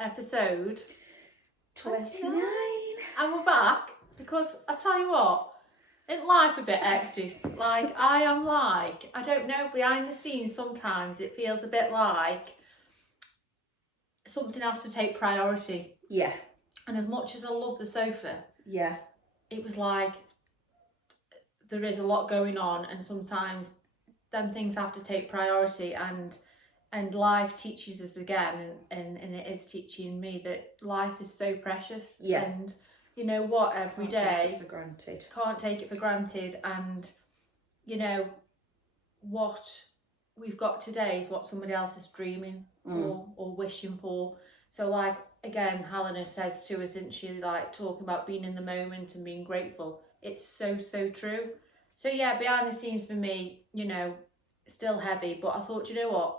episode 29. And we're back because I tell you what, isn't life a bit hectic? Like, I don't know, behind the scenes sometimes it feels a bit like something has to take priority. Yeah. And as much as I love the sofa, yeah, it was like there is a lot going on, and sometimes then things have to take priority, and life teaches us again, and it is teaching me that life is so precious. Yeah. And you know what, every can't day take it for granted. Can't take it for granted, and you know what we've got today is what somebody else is dreaming or wishing for. So like, again, Helena says to us, isn't she, like talking about being in the moment and being grateful. It's so true. So yeah, behind the scenes for me, you know, still heavy, but I thought, you know what,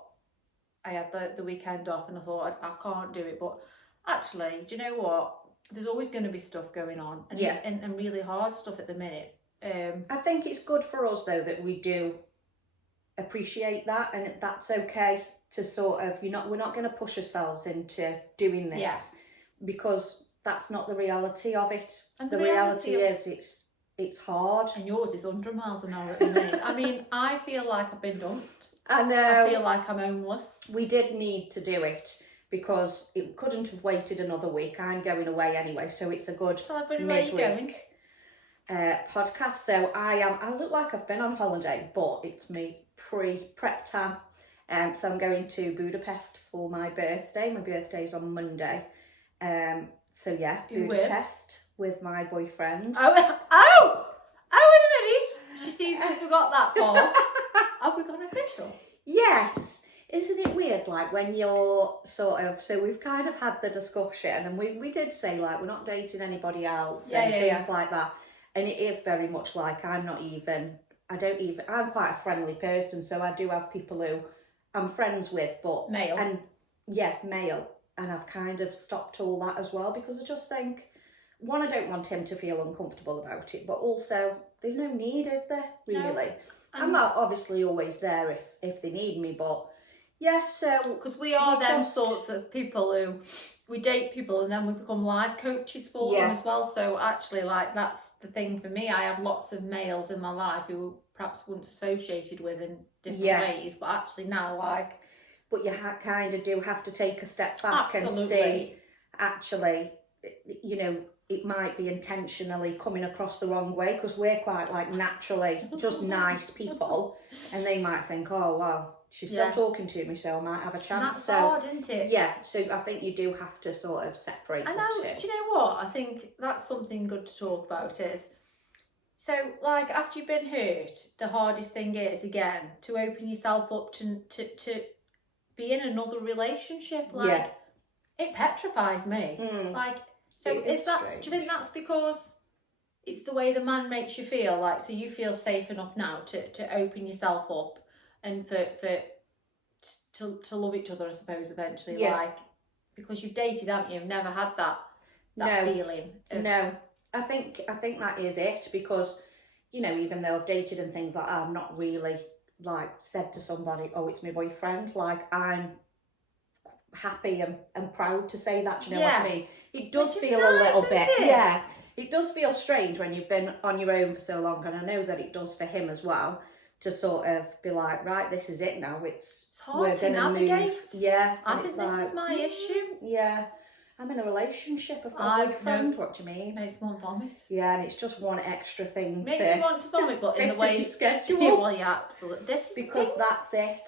I had the weekend off and I thought I can't do it, but actually, do you know what, there's always going to be stuff going on, and really hard stuff at the minute. I think it's good for us though that we do appreciate that, and that's okay to sort of, we're not going to push ourselves into doing this because that's not the reality of it. And the reality is it's hard. And yours is 100 miles an hour at the minute. I mean, I feel like I've been dumped. I know. I feel like I'm homeless. We did need to do it because it couldn't have waited another week. I'm going away anyway, so it's a good midweek podcast. So I look like I've been on holiday, but it's me prep time. So I'm going to Budapest for my birthday. My birthday's on Monday. So yeah, Budapest with my boyfriend. Oh, wait a minute. She seems we forgot that part. Have we gone official? Yes. Isn't it weird, like, when you're sort of, so we've kind of had the discussion, and we did say, like, we're not dating anybody else and things like that. And it is very much like, I'm quite a friendly person, so I do have people who I'm friends with, but... Male. And, yeah, male. And I've kind of stopped all that as well, because I just think, one, I don't want him to feel uncomfortable about it, but also, there's no need, is there, really? No. I'm not obviously always there if they need me, but... Yeah, so... Because we are them sorts of people who... We date people and then we become life coaches for them as well. So actually, like, that's the thing for me. I have lots of males in my life who perhaps once associated with in different ways. But actually now, like... But you kind of do have to take a step back and see, actually, you know, it might be intentionally coming across the wrong way, because we're quite, like, naturally just nice people. And they might think, oh, wow, she's still talking to me, so I might have a chance. And that's hard, isn't it? Yeah, so I think you do have to sort of separate the two. Do you know what? I think that's something good to talk about is, so, like, after you've been hurt, the hardest thing is, again, to open yourself up to be in another relationship. Like, it petrifies me. Like, so is that, strange. Do you think that's because it's the way the man makes you feel? Like, so you feel safe enough now to open yourself up and to love each other, I suppose, eventually. Like, because you've dated, haven't you? You've never had that feeling. No, I think that is it, because, you know, even though I've dated and things like that, I've not really, like, said to somebody, oh, it's my boyfriend. Like, I'm happy and proud to say that, do you know what I mean? It does feel a little bit, it does feel strange when you've been on your own for so long, and I know that it does for him as well, to sort of be like, right, this is it now, it's hard to navigate. I think this is my issue. Yeah, I'm in a relationship, I've got a boyfriend, what do you mean? Makes me want to vomit. Yeah, and it's just one extra thing makes you want to vomit, but in the way schedule. Well, yeah, absolutely. That's it.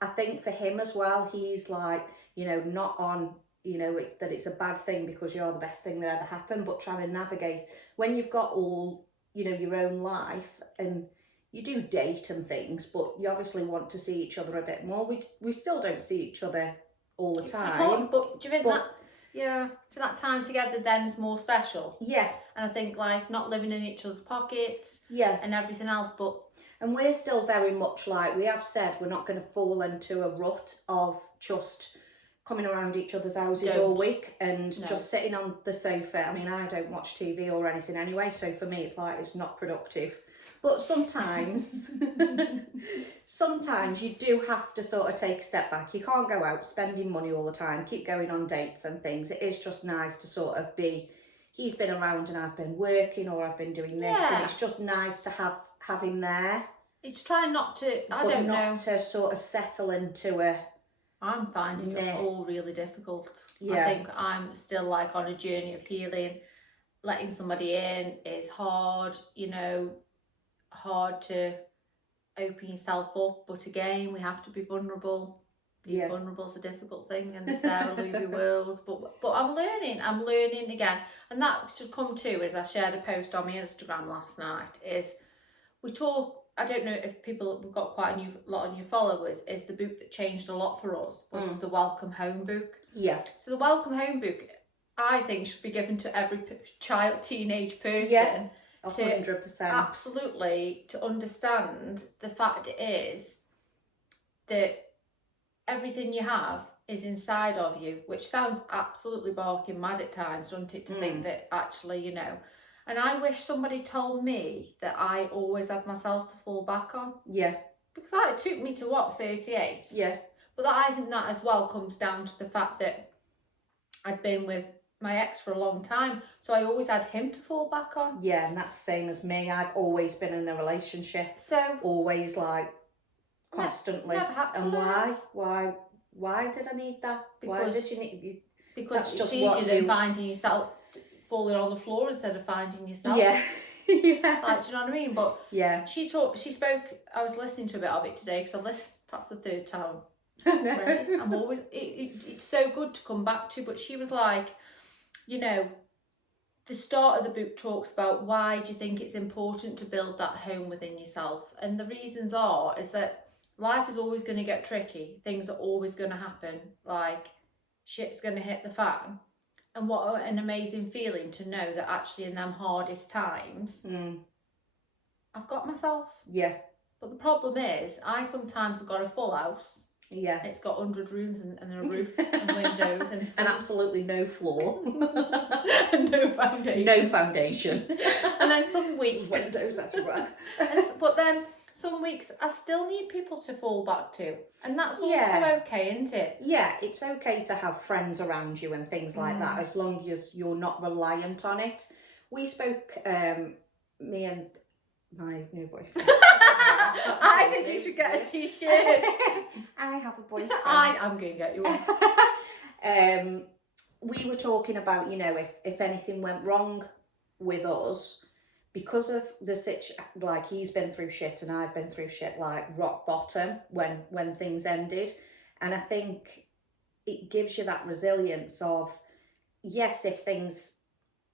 I think for him as well, he's like, you know, not on, you know, that it's a bad thing because you're the best thing that ever happened, but trying to navigate when you've got all, you know, your own life, and you do date and things, but you obviously want to see each other a bit more. We still don't see each other all the time. Hard, but do you think for that time together then is more special? Yeah. And I think, like, not living in each other's pockets. Yeah. And everything else, but... And we're still very much like, we have said we're not going to fall into a rut of just coming around each other's houses all week and just sitting on the sofa. I mean, I don't watch TV or anything anyway, so for me it's like, it's not productive. But sometimes, sometimes you do have to sort of take a step back. You can't go out spending money all the time, keep going on dates and things. It is just nice to sort of be, he's been around and I've been working or I've been doing this, and it's just nice to have him there. It's trying not to, I but don't not know. to sort of settle into a... I'm finding it all really difficult. Yeah. I think I'm still like on a journey of healing. Letting somebody in is hard, you know, hard to open yourself up. But again, we have to be vulnerable. Being vulnerable is a difficult thing in the Sarah Louie world. But I'm learning again. And that should come too, as I shared a post on my Instagram last night, is we talk, I don't know if people, we've got quite a lot of new followers, is the book that changed a lot for us was the Welcome Home book. Yeah. So the Welcome Home book, I think, should be given to every child, teenage person. Yeah, 100%. Absolutely, to understand the fact is that everything you have is inside of you, which sounds absolutely barking mad at times, doesn't it, to think that actually, you know. And I wish somebody told me that I always had myself to fall back on. Yeah. Because it took me to, 38? Yeah. But I think that as well comes down to the fact that I'd been with my ex for a long time, so I always had him to fall back on. Yeah, and that's the same as me. I've always been in a relationship. So always, like, constantly. Never had to and learn. why did I need that? Because, why did you need... Because it's easier than finding yourself falling on the floor instead of finding yourself. Yeah. Yeah. Like, do you know what I mean? But yeah. She spoke, I was listening to a bit of it today, because I've listened perhaps the third time. Right? I'm always, it's so good to come back to, but she was like, you know, the start of the book talks about why do you think it's important to build that home within yourself, and the reasons is that life is always going to get tricky, things are always going to happen, like shit's going to hit the fan, and what an amazing feeling to know that actually in them hardest times I've got myself. Yeah. But the problem is I sometimes have got a full house. Yeah. It's got 100 rooms and a roof and windows and and absolutely no floor. and no foundation. No foundation. And then some weeks... windows everywhere. But then some weeks I still need people to fall back to. And that's also okay, isn't it? Yeah, it's okay to have friends around you and things like that, as long as you're not reliant on it. We spoke, me and my new boyfriend. I think you should get a t-shirt. I have a boyfriend. I'm going to get you one. We were talking about, you know, if anything went wrong with us because of the like he's been through shit and I've been through shit, like rock bottom when things ended. And I think it gives you that resilience of, yes, if things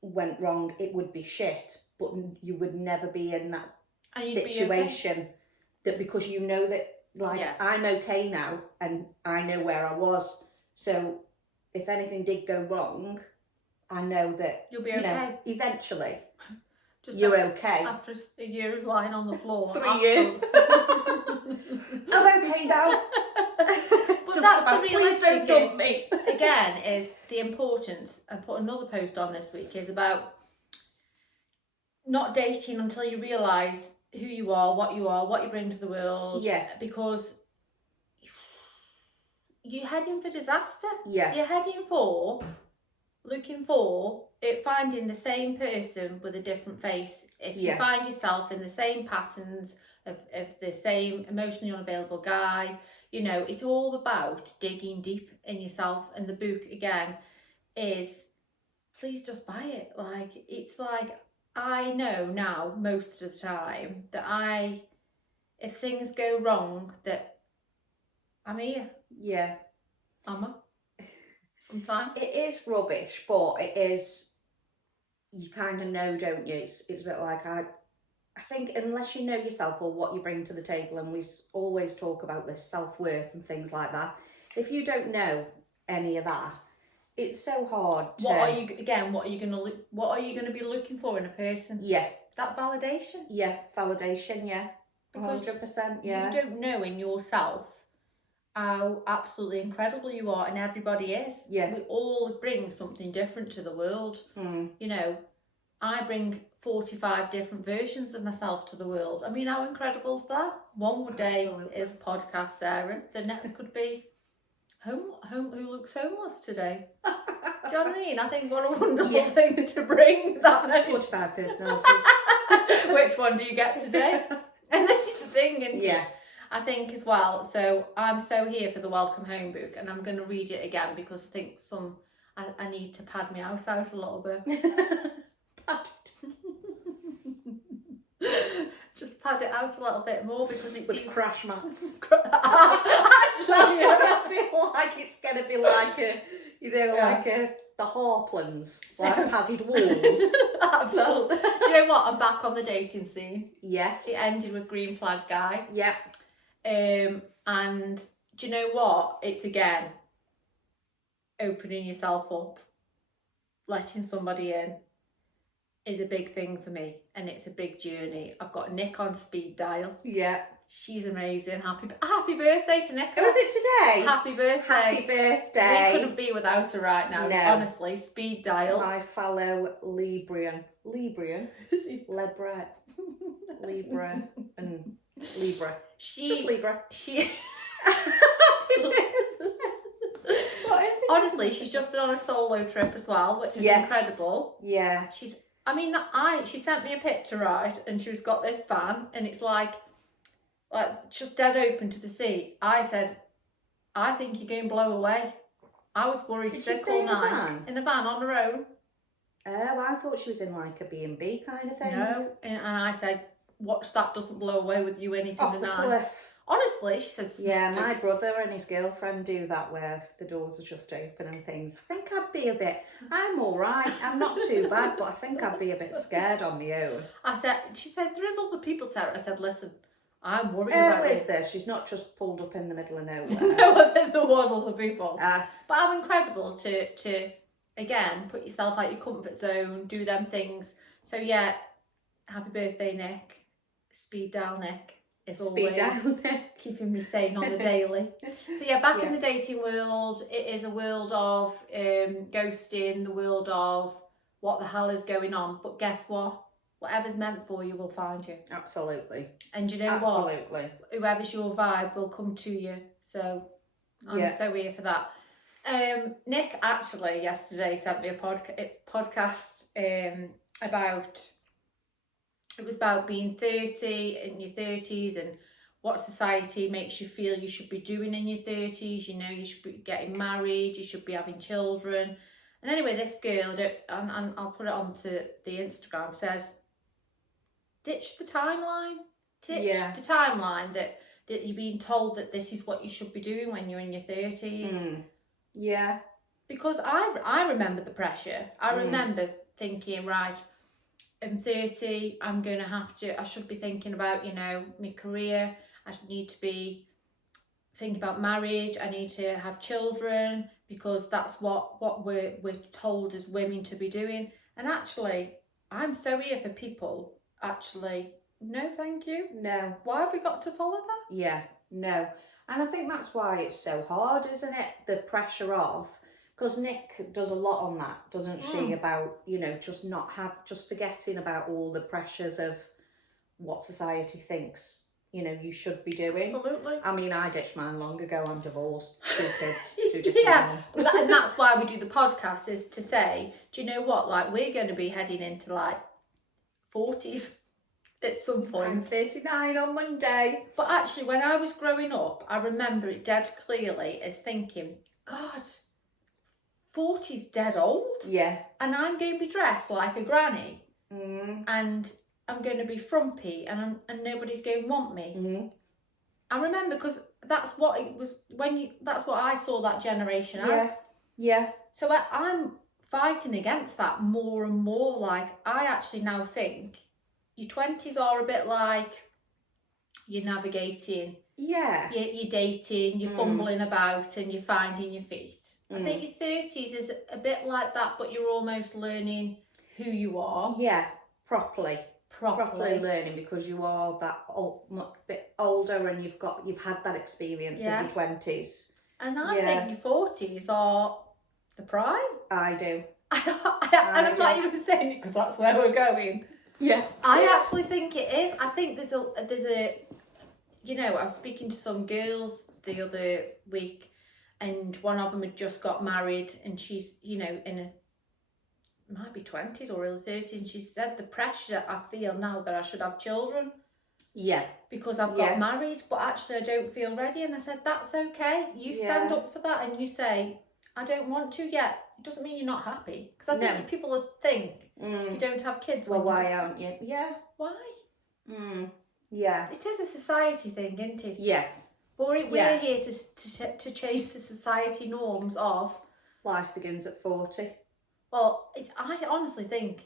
went wrong, it would be shit, but you would never be in that situation that, because you know that, like, I'm okay now and I know where I was. So if anything did go wrong, I know that you'll be okay. Know, eventually, just you're okay. After a year of lying on the floor. 3 years. I'm okay now. But that's about, the please don't dump me. Again, is the importance, I put another post on this week, is about not dating until you realise who you are, what you bring to the world. Yeah. Because you're heading for disaster. Yeah. You're looking for finding the same person with a different face. If you find yourself in the same patterns of the same emotionally unavailable guy, you know, it's all about digging deep in yourself. And the book, again, is, please just buy it. Like, it's like, I know now most of the time that if things go wrong, that I'm here. Yeah. Am I? Sometimes. It is rubbish, but it is, you kind of know, don't you? It's a bit like, I think unless you know yourself or what you bring to the table, and we always talk about this self-worth and things like that, if you don't know any of that, it's so hard to... What are you going to be looking for in a person? Yeah. That validation? Yeah, validation, yeah. Because 100%, yeah. You don't know in yourself how absolutely incredible you are, and everybody is. Yeah. We all bring something different to the world. You know, I bring 45 different versions of myself to the world. I mean, how incredible is that? One day Absolutely. is podcast Sarah. The next could be who looks homeless today. Do you know what I mean? I think what a wonderful thing to bring that many. 45 personalities. Which one do you get today? And this is the thing, isn't it? Yeah. I think as well. So I'm so here for the Welcome Home book, and I'm going to read it again because I think I need to pad my house out a little bit. Just pad it out a little bit more because it With seems crash mats. Actually, That's yeah. what I feel like. It's going to be like the Harplands, like padded walls. Absolutely. Do you know what? I'm back on the dating scene. Yes. It ended with green flag guy. Yep. And do you know what? It's again opening yourself up, letting somebody in is a big thing for me, and it's a big journey. I've got Nick on speed dial. Yeah. She's amazing. Happy birthday to Nick. Was it today? Happy birthday. Happy birthday. We couldn't be without her right now. No. Honestly, speed dial. My fellow Libra and Libra. Just Libra. What is it? Honestly, she's just been on a solo trip as well, which is incredible. Yeah. She sent me a picture, right, and she's got this van, and it's like just dead open to the sea. I said, I think you're going to blow away. I was worried sick all night. In a van on her own. Oh, I thought she was in like a B&B kind of thing. No, and I said, watch that doesn't blow away with you anything Off tonight. the cliff. Honestly, she says. Yeah, my brother and his girlfriend do that where the doors are just open and things. I think I'd be I'm all right. I'm not too bad, but I think I'd be a bit scared on my own. She said, there is other people, Sarah. I said, listen, I'm worried about it. it. Is there? She's not just pulled up in the middle of nowhere. No, I think there was other people. But how incredible to again, put yourself out your comfort zone, do them things. So yeah, happy birthday, Nick. Speed dial, Nick. Speed down. Keeping me sane on the daily. So yeah, back in the dating world, it is a world of ghosting, the world of what the hell is going on. But guess what? Whatever's meant for you will find you. Absolutely. And you know what? Absolutely. Whoever's your vibe will come to you. So I'm so here for that. Nick actually yesterday sent me a podcast about. It was about being 30 in your 30s and what society makes you feel you should be doing in your 30s. You know, you should be getting married, you should be having children. And anyway, this girl, and I'll put it onto the Instagram, says, ditch the timeline. Ditch the timeline that you're being told that this is what you should be doing when you're in your 30s. Yeah. Because I remember the pressure. I remember thinking, right, I'm 30, I should be thinking about, my career. I need to be thinking about marriage. I need to have children because that's what we're told as women to be doing. And actually, I'm so here for people. Actually, no, thank you. No. Why have we got to follow that? Yeah, no. And I think that's why it's so hard, isn't it? The pressure of... Because Nick does a lot on that, doesn't she? About, just forgetting about all the pressures of what society thinks, you should be doing. Absolutely. I mean, I ditched mine long ago. I'm divorced, 2 kids, 2 different men. And that's why we do the podcast, is to say, do you know what? Like, we're going to be heading into, 40s at some point. I'm 39 on Monday. But actually, when I was growing up, I remember it dead clearly as thinking, God... 40's dead old. Yeah. And I'm going to be dressed like a granny. And I'm going to be frumpy and nobody's going to want me. I remember because that's what it was that's what I saw that generation as. Yeah. So I'm fighting against that more and more. Like, I actually now think your 20s are a bit like you're navigating. Yeah. You're dating, you're fumbling about and you're finding your feet. I think your 30s is a bit like that, but you're almost learning who you are. Yeah, properly learning, because you are that bit older and you've had that experience of your 20s. And I think your 40s are the prime. I do. And I'm not even saying it because that's where we're going. Yeah. I actually think it is. I think there's a, you know, I was speaking to some girls the other week, and one of them had just got married, and she's, you know, in a might be 20s or early 30s, and she said the pressure I feel now that I should have children. Yeah. Because I've got married, but actually I don't feel ready. And I said, that's okay. You stand up for that and you say, I don't want to yet. It doesn't mean you're not happy. Because I think people think if you don't have kids. Well, why aren't you? Yeah. Why? Yeah. It is a society thing, isn't it? Yeah. But we're here to change the society norms of... Life begins at 40. Well, I honestly think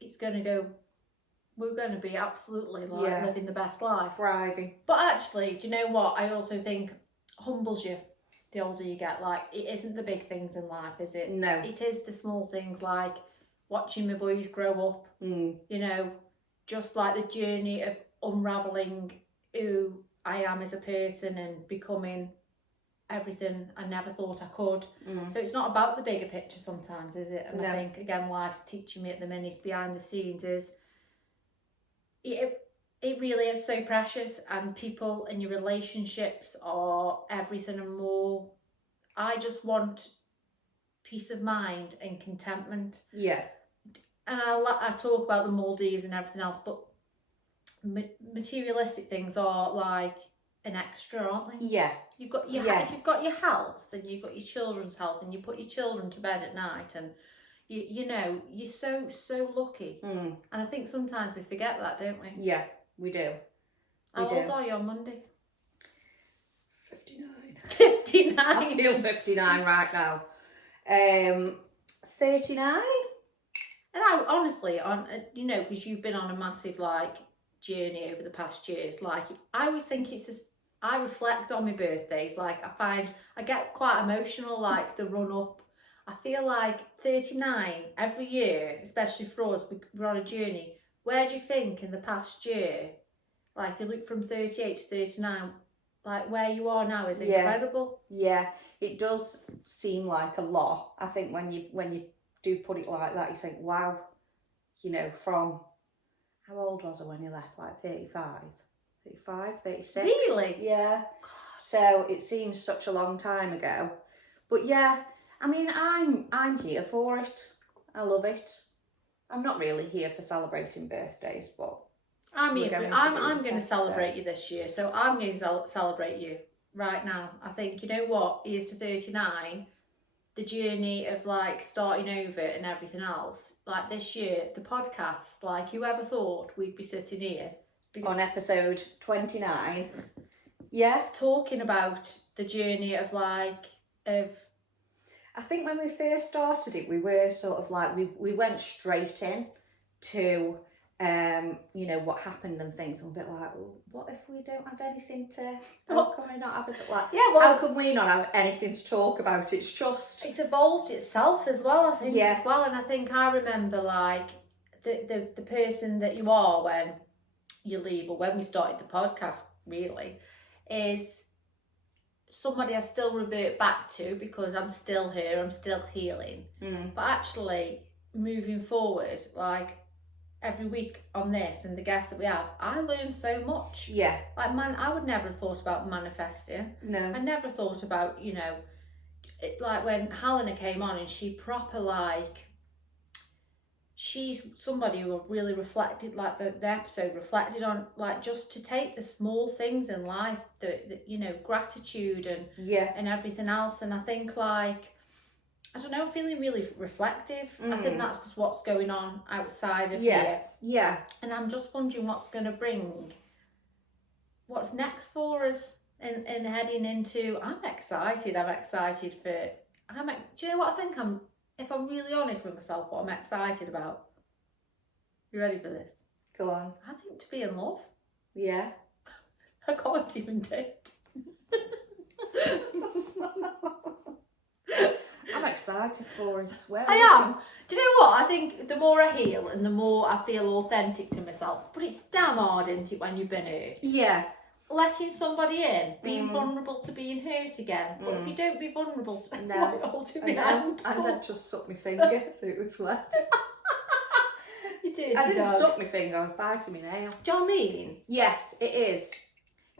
it's going to go... We're going to be absolutely living the best life. Thriving. But actually, do you know what? I also think humbles you the older you get. Like, it isn't the big things in life, is it? No. It is the small things, like watching my boys grow up. You know, just like the journey of unravelling who I am as a person and becoming everything I never thought I could. So it's not about the bigger picture sometimes, is it? And I think, again, life's teaching me at the minute behind the scenes is... It really is so precious, and people in your relationships are everything and more. I just want peace of mind and contentment. Yeah. And I talk about the Maldives and everything else, but materialistic things are like an extra, aren't they? Yeah. You've got your if you've got your health and you've got your children's health and you put your children to bed at night and you know, you're so lucky. And I think sometimes we forget that, don't we? Yeah, we do. How old are you on Monday? 59. 59? I feel 59 right now. 39? And I honestly, you know, because you've been on a massive, like, journey over the past years, like, I always think it's just, I reflect on my birthdays, like, I get quite emotional, like, the run up. I feel like 39 every year, especially for us, we're on a journey. Where do you think in the past year, like you look from 38 to 39, like where you are now is incredible. Yeah, it does seem like a lot. I think when you do put it like that, you think, wow, you know, from, how old was I when you left? Like 35, 36? Really? Yeah. God. So it seems such a long time ago. But yeah, I mean, I'm here for it. I love it. I'm not really here for celebrating birthdays, but I'm going to celebrate you this year. So I'm going to celebrate you right now. I think, you know what, here's to 39, the journey of like starting over and everything else. Like this year, the podcast, like whoever thought we'd be sitting here on episode 29. Yeah, talking about the journey of I think when we first started it, we were sort of like, we went straight in to, you know, what happened and things. And we're a bit like, well, what if we don't have anything to, how can we not have it? Like, how can we not have anything to talk about? It's just... It's evolved itself as well, I think, as well. And I think I remember, like, the person that you are when you leave, or when we started the podcast, really, is... somebody I still revert back to because I'm still here, I'm still healing. But actually, moving forward, like every week on this and the guests that we have, I learn so much. Yeah. Like, I would never have thought about manifesting. No. I never thought about, you know, like when Helena came on and she proper, like, she's somebody who really reflected, like the episode reflected on, like, just to take the small things in life, the you know, gratitude and everything else. And I think, like, I don't know, feeling really reflective. I think that's just what's going on outside of here. Yeah. And I'm just wondering what's going to bring, what's next for us in heading into, I'm excited for, do you know what I think if I'm really honest with myself, what I'm excited about? You ready for this? Go on. I think to be in love. Yeah. I can't even date. I'm excited for it. I am. Do you know what? I think the more I heal and the more I feel authentic to myself. But it's damn hard, isn't it, when you've been hurt? Yeah. letting somebody in, being vulnerable to being hurt again. But if you don't be vulnerable to holding my hand. And I just sucked my finger so it was wet. You did. I didn't suck my finger, I was biting my nail. Do you know what I mean? Yes, it is.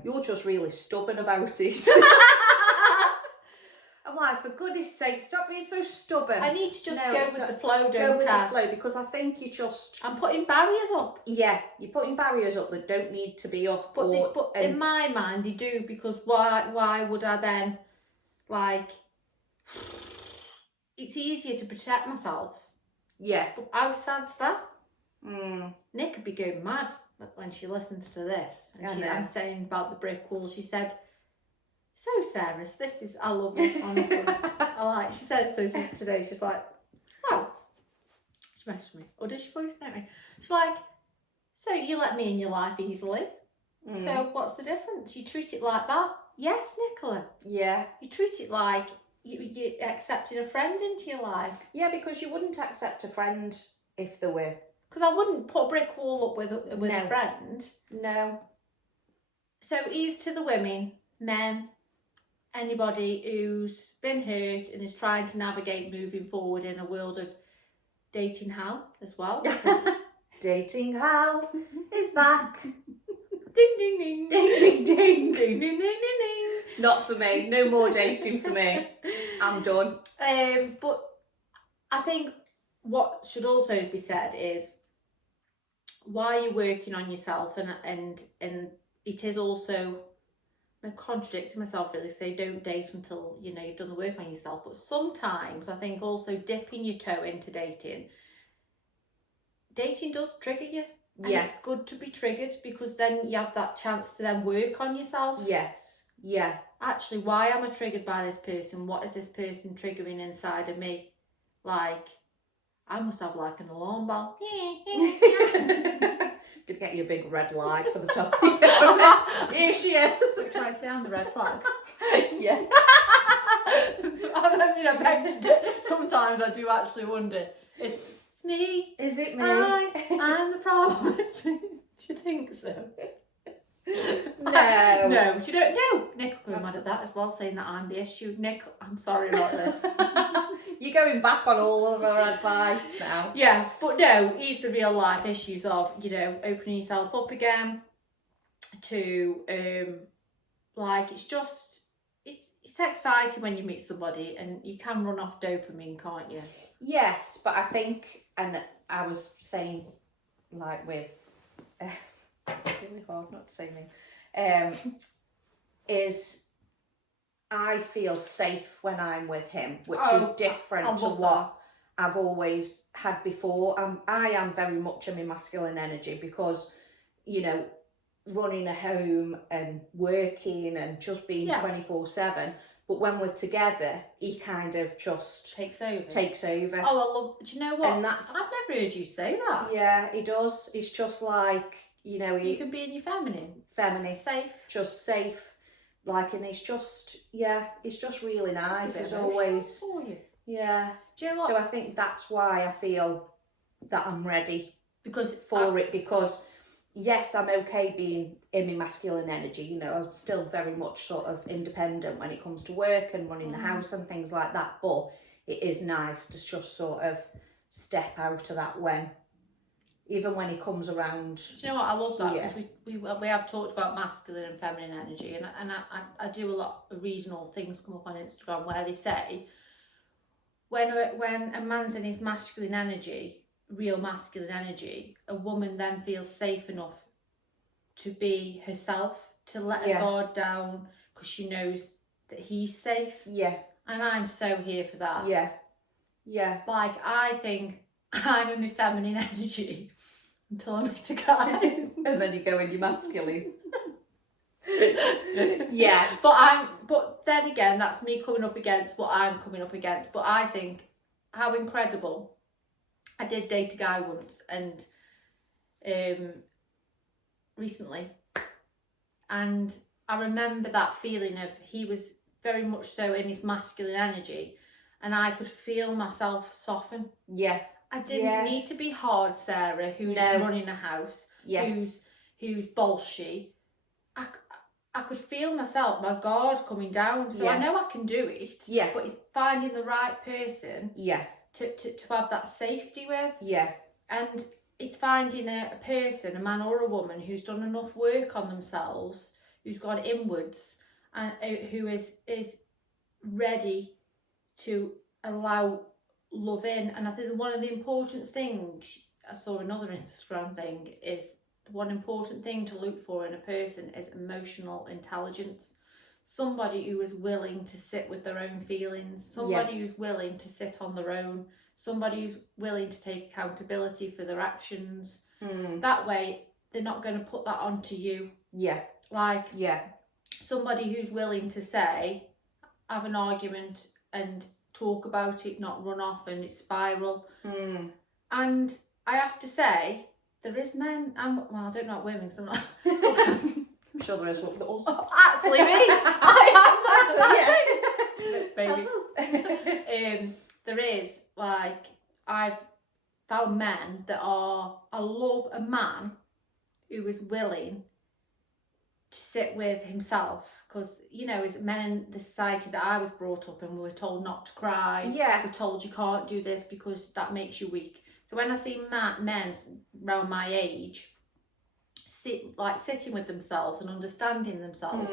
You're just really stubborn about it. I'm like, for goodness sake, stop being so stubborn. I need to just go with the flow, don't I? Go with the flow, because I think you just... I'm putting barriers up. Yeah, you're putting barriers up that don't need to be up. But in my mind, they do, because why would I then, like... It's easier to protect myself. Yeah. But how sad's that? Mm. Nick would be going mad when she listens to this. And I'm saying about the brick wall, she said... So Sarah, this is, I love this, honestly. She said so today, she's like, well, she messaged me, or does she voice note me? She's like, so you let me in your life easily, so what's the difference? You treat it like that? Yes, Nicola. Yeah. You treat it like you're accepting a friend into your life. Yeah, because you wouldn't accept a friend if there were. Because I wouldn't put a brick wall up with a friend. No. So ease to the women, men, anybody who's been hurt and is trying to navigate moving forward in a world of dating hell as well. Dating hell is back. Ding ding ding. Ding ding ding. Ding ding ding ding ding. Not for me. No more dating for me. I'm done. But I think what should also be said is why you're working on yourself, and it is also, I'm contradicting myself really, say don't date until you've done the work on yourself. But sometimes I think also dipping your toe into dating does trigger you. And it's good to be triggered, because then you have that chance to then work on yourself. Yes. Yeah. Actually, why am I triggered by this person? What is this person triggering inside of me? Like, I must have like an alarm bell. Could get you a big red light for the top of your Here she is. Try to sound the red flag. Yeah. I mean, I beg to sometimes I do actually wonder, it's me. Is it me? I'm the problem. Do you think so? No. No, do you don't know? Nick will be mad at that as well, saying that I'm the issue. Nick, I'm sorry about this. You're going back on all of our advice now. Yeah, but no, it's the real life issues of, opening yourself up again to, it's exciting when you meet somebody and you can run off dopamine, can't you? Yes, but I think, and I was saying, like with, it's really hard not to say me, is I feel safe when I'm with him, which is different to what I've always had before. I am very much in my masculine energy because, running a home and working and just being 24/7. But when we're together, he kind of just takes over. Oh, I love. Do you know what? And that's, I've never heard you say that. Yeah, he does. It's just like, you can be in your feminine, safe, just safe. Like, and it's just really nice. It's always for you. Yeah. Do you know what? So I think that's why I feel that I'm ready because yes, I'm okay being in my masculine energy. I'm still very much sort of independent when it comes to work and running the house and things like that. But it is nice to just sort of step out of that even when he comes around. Do you know what? I love that because we have talked about masculine and feminine energy, and I do a lot of regional things come up on Instagram where they say when a man's in his masculine energy, real masculine energy, a woman then feels safe enough to be herself, to let her guard down because she knows that he's safe. Yeah. And I'm so here for that. Yeah. Yeah. Like, I think I'm in my feminine energy until I meet a guy. And then you go in your masculine. Yeah. But then again, that's me coming up against what I'm coming up against. But I think how incredible. I did date a guy once and recently, and I remember that feeling of he was very much so in his masculine energy, and I could feel myself soften. Yeah. I didn't need to be hard Sarah, who's running a house, who's bolshy. I could feel myself, my guard coming down. So I know I can do it. Yeah. But it's finding the right person. Yeah. To have that safety with. Yeah. And it's finding a person, a man or a woman, who's done enough work on themselves, who's gone inwards, and who is ready to allow love in. And I think one of the important things, I saw another Instagram thing, is one important thing to look for in a person is emotional intelligence. Somebody who is willing to sit with their own feelings, somebody who's willing to sit on their own, somebody who's willing to take accountability for their actions. That way, they're not going to put that onto you. Yeah. Like, somebody who's willing to say, have an argument and talk about it, not run off and it spiral. And I have to say, there is men, well, I don't know about women because I'm not... I'm sure there is one for us. Actually, me. Baby. There is, like, I've found men that I love a man who is willing to sit with himself, because, you know, as men in the society that I was brought up in, we were told not to cry. We're told you can't do this because that makes you weak. So when I see men around my age sitting with themselves and understanding themselves,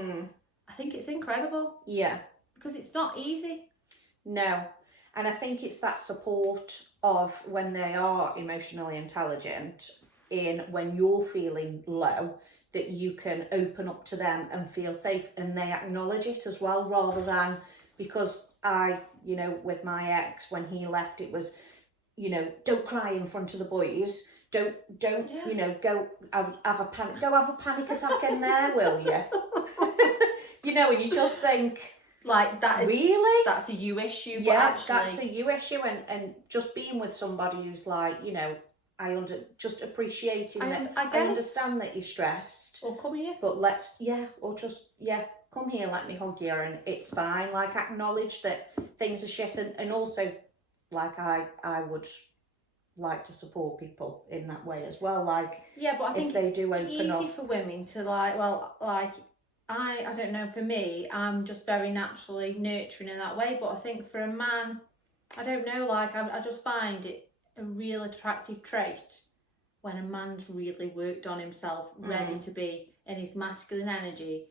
I think it's incredible. Yeah. Because it's not easy. No. And I think it's that support of when they are emotionally intelligent, in when you're feeling low, that you can open up to them and feel safe, and they acknowledge it as well, rather than, because I, you know, with my ex, when he left, it was, you know, don't cry in front of the boys. Don't you know, go have a panic attack in there, will you? You know, and you just think, like, that is really, that's a you issue. Yeah, actually, that's a you issue, and just being with somebody who's like, you know, just appreciating that. I understand that you're stressed. Or come here. But come here, let me hug you, and it's fine. Like, acknowledge that things are shit, and also, like, I would like to support people in that way as well. Like, but I think if they do open easy up for women to I don't know, for me, I'm just very naturally nurturing in that way, but I think for a man, I don't know, like, I just find it a real attractive trait when a man's really worked on himself, ready to be in his masculine energy,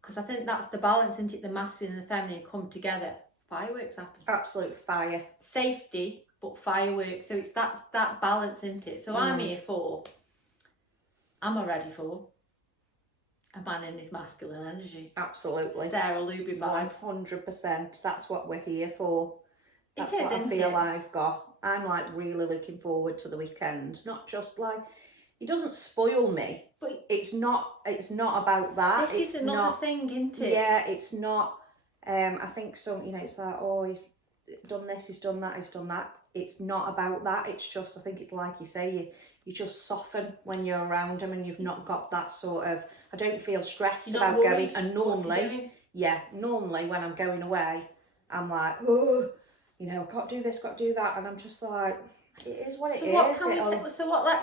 because I think that's the balance, isn't it? The masculine and the feminine come together, fireworks happen. Absolute fire. Safety, but fireworks. So it's that balance, isn't it? So I'm ready for a man in his masculine energy. Absolutely. Sarah Luby vibes. 100%. That's what we're here for. That's what I feel I've got. I'm like really looking forward to the weekend. Not just like, he doesn't spoil me, but it's not about that. This is another thing, isn't it? Yeah, it's not. I think some, you know, it's like, oh, he's done this, he's done that, he's done that. It's not about that. It's just, I think it's like you say, you just soften when you're around him, and you've not got that sort of, I don't feel stressed about going. And normally when I'm going away, I'm like, oh, you know, I can't do this, got to do that, and I'm just like, it is what it is.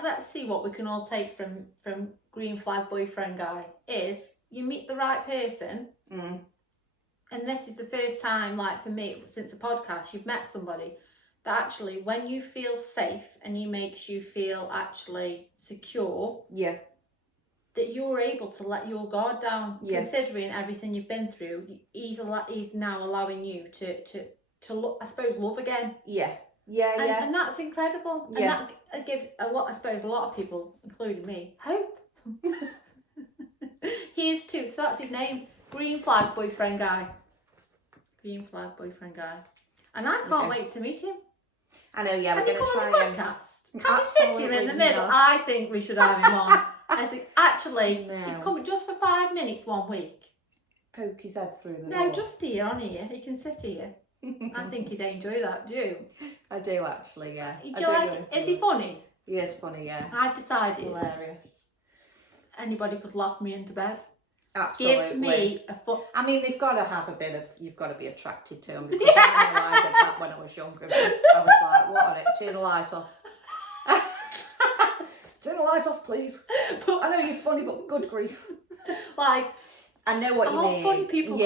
Let's see what we can all take from green flag boyfriend guy is, you meet the right person, and this is the first time, like, for me, since the podcast, you've met somebody that actually, when you feel safe and he makes you feel actually secure, that you're able to let your guard down, considering everything you've been through. He's now allowing you to look, I suppose, love again. And that's incredible. And that gives a lot of people, including me, hope. He is too, so that's his name, green flag boyfriend guy. Green flag boyfriend guy. And I can't wait to meet him. I know, yeah. Can you come on the podcast? Can we sit here in the middle? I think we should have him on. I think, actually, he's coming just for 5 minutes one week. Poke his head through the door. No, just here, on here. He can sit here. I think he'd enjoy that, do you? I do, actually, yeah. Is he funny? He is funny, yeah. I've decided. Hilarious. Anybody could laugh me into bed. Absolutely. Give me a foot. I mean, they've got to have a bit of, you've got to be attracted to them, because I know I did that when I was younger. I was like, what on it? Turn the light off. Turn the light off, please. I know you're funny, but good grief. Like, I know what you mean. Funny people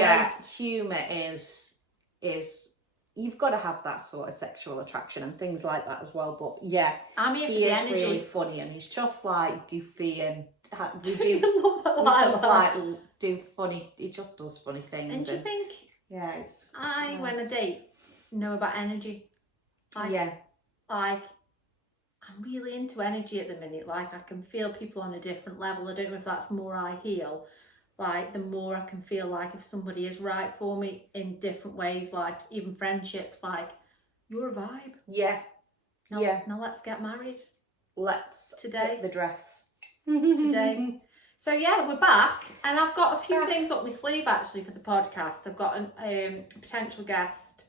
humour is you've got to have that sort of sexual attraction and things like that as well. But yeah, he is really funny, and he's just like goofy, and we do do funny. He just does funny things. And do you think? Yeah, it's I when a date know about energy. Like, I'm really into energy at the minute. Like, I can feel people on a different level. I don't know if that's more I heal. Like, the more I can feel like if somebody is right for me in different ways, like even friendships, like, you're a vibe. Yeah. Now let's get married. Let's today. Get the dress. Today. So yeah, we're back, and I've got a few things up my sleeve actually for the podcast. I've got a potential guest.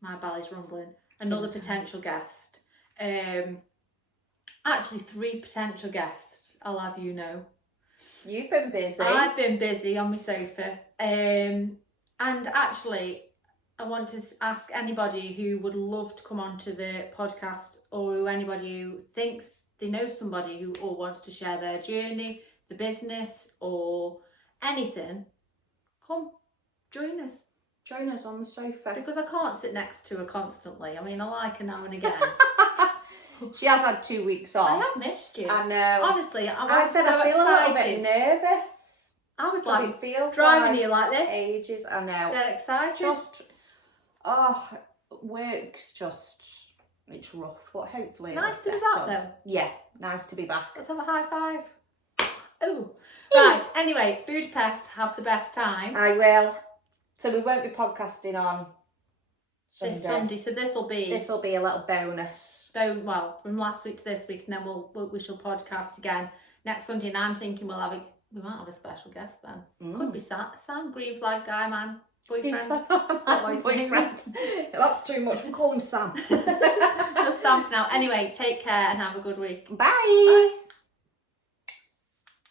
My belly's rumbling. Another potential guest. Actually, 3 potential guests. I'll have you know. You've been busy. I've been busy on my sofa. And actually, I want to ask anybody who would love to come onto the podcast, or anybody who thinks they know somebody who or wants to share their journey, the business, or anything, come join us. Join us on the sofa. Because I can't sit next to her constantly. I mean, I like her now and again. She has had 2 weeks off. I have missed you. I know. Honestly, I said so I feel excited. a little bit nervous. I was like, it feels driving like here like this. Ages. I know. Dead excited. Work's just, it's rough, but hopefully nice to be back though. Yeah, nice to be back. Let's have a high five. Oh, right. Anyway, Budapest, have the best time. I will. So we won't be podcasting on Sunday. This Sunday, so this will be a little bonus. So well, from last week to this week, and then we shall podcast again next Sunday. And I'm thinking we might have a special guest then. Could be Sam, green flag guy man, boyfriend. Boyfriend. That's too much. We'll call him Sam. Just Sam for now. Anyway, take care and have a good week. Bye.